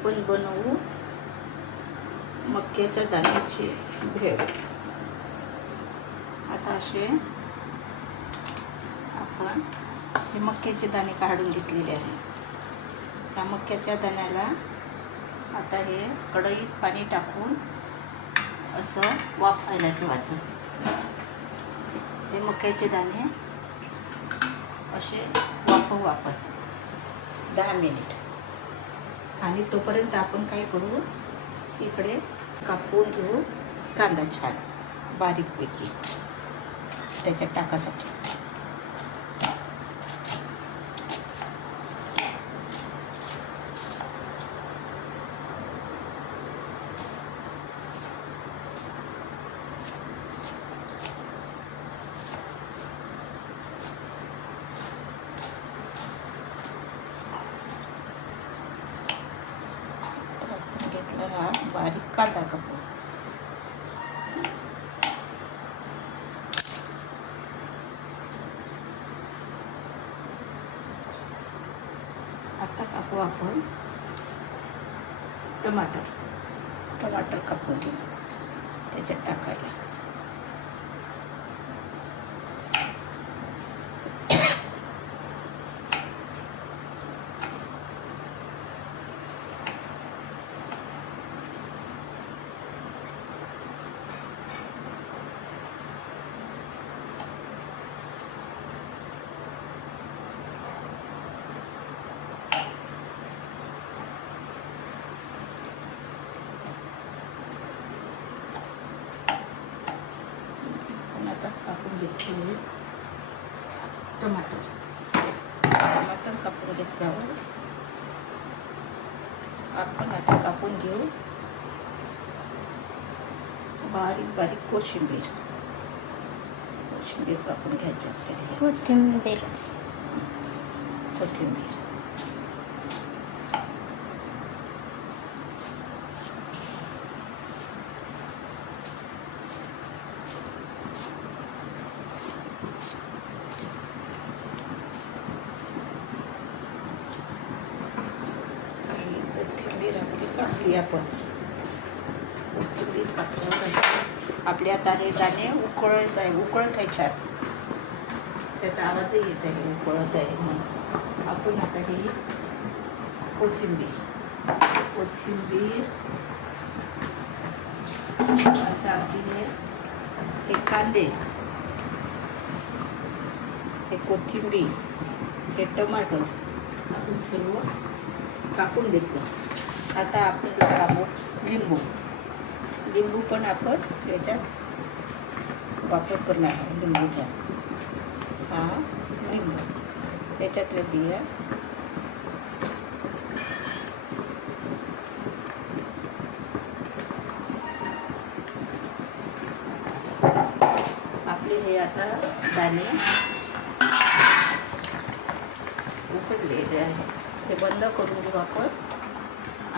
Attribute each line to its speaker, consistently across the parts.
Speaker 1: आपण बनवू मक्याच्या दाण्याची भेळ. आता असे आपण हे मक्याचे दाणे काढून घेतलेले आहे. त्या मक्याच्या दाण्याला आता हे कढईत पाणी टाकून असं वाफायला ठेवायचं. हे मक्याचे दाणे असे वाफवू आपण दहा मिनिट. आणि तोपर्यंत आपण काय करू? इकडे कापून घेऊ कांदा छान बारीकपैकी. त्याच्यात टाकासाठी आपण घेतला हा बारीक कांदा कापून आता कापू आपण टमाटर. टमाटर कापून घेऊ. त्याच्यात टाकायला आपण आता कापून घेतले टमाटर. टमाटर कापून घेतल्यावर आपण आता कापून घेऊ बारीक बारीक कोशिंबीर. कोशिंबीर कापून घ्यायची आपल्याला.
Speaker 2: कोथिंबीर.
Speaker 1: कोथिंबीर ही टाकली आपली आपण. कोथिंबीर कापल्यावर आपले आता हे दाणे उकळत आहे उकळत आहे छान. त्याचा आवाजही येत आहे उकळत आहे म्हणून. आपण आता हे कोथिंबीर कोथिंबीर. आता आपली हे कांदे. हे कोथिंबीर हे टमाटर आपण सर्व कापून घेतलं. आता आपण कापू लिंबू. लिंबू पण आपण याच्यात वापर करणार आहोत लिंबूचा. हा लिंबू. याच्यातल्या बिया. आपले हे आता दाणे उकडलेले आहे. हे बंद करून घेऊ आपण.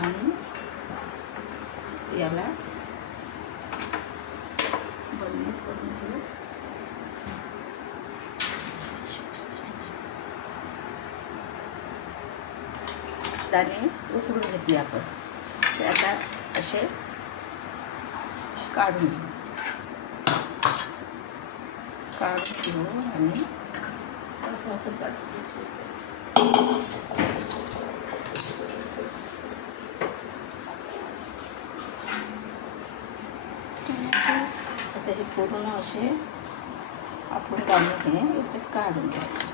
Speaker 1: आणि याला. बंद करून घेऊ दाणे उकडून घेतली आपण. ते आता असे काढून घेऊ. काढून घेऊ आणि असं असं बाजूला ठेवायचं. आता हे पूर्ण असे आपण बांधून हे इथे काढून घ्यायचे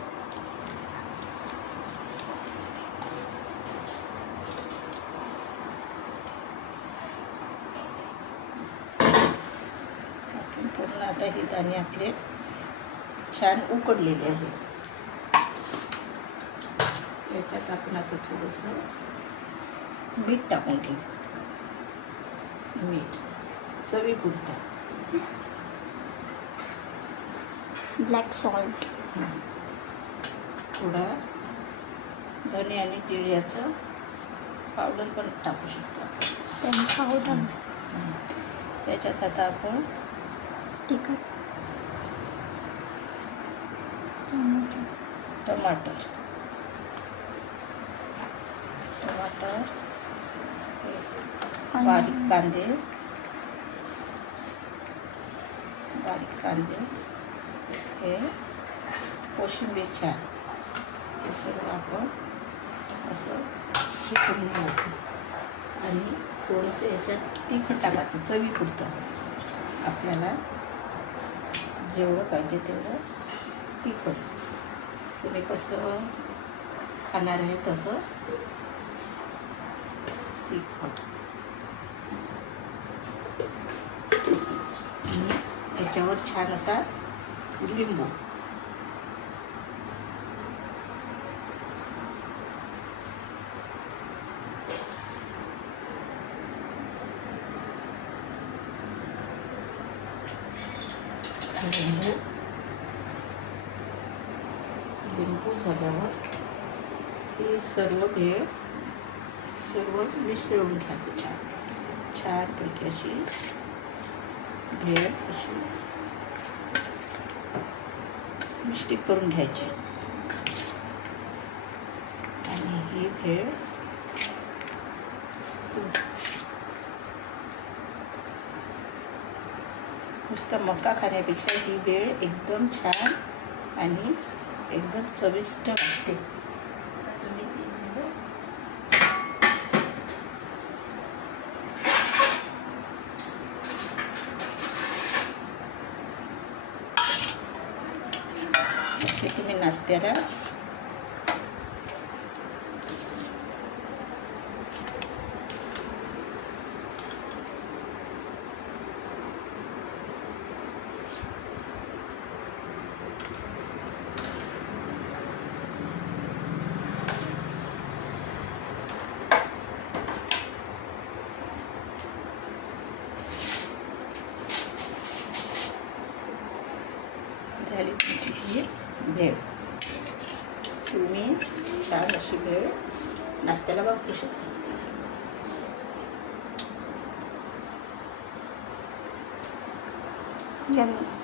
Speaker 1: आपण पूर्ण आता हे दाणे आपले छान उकडलेले आहे याच्यात आपण आता थोडंसं मीठ टाकून घेऊ. मीठ चवी चवीपुरतं.
Speaker 2: Black salt.
Speaker 1: थोडा धने आणि जिऱ्याचं पावडर पण टाकू शकतो आपण.
Speaker 2: पावडर
Speaker 1: याच्यात आता आपण
Speaker 2: तिखट. टोमॅटो
Speaker 1: टमाटर. टमाटर बारीक कांदे. बारीक कांदे. हे कोशिंबीर छान हे सगळं आपण असं शिकून घ्यायचं. आणि थोडंसं याच्यात तिखट टाकायचं चवीपुरतं आपल्याला जेवढं पाहिजे तेवढं तिखट. तुम्ही कसं खाणार आहे तसं तिखट. याच्यावर छान असा लिंबू लिंबू. लिंबू झाल्यावर ही सर्व भेळ सर्व मिसळून घ्यायचं छान छानपैकी अशी भेळ अशी स्टिक करून घ्यायची. आणि ही भेळ. नुसतं मका खाण्यापेक्षा ही भेळ एकदम छान आणि एकदम चविष्ट वाटते तुम्ही ती भेळ असे तुम्ही नाश्त्याला झाली तुमची ही भेळ तुम्ही छान अशी भेळ नाश्त्याला वापरू शकता
Speaker 2: यम्मी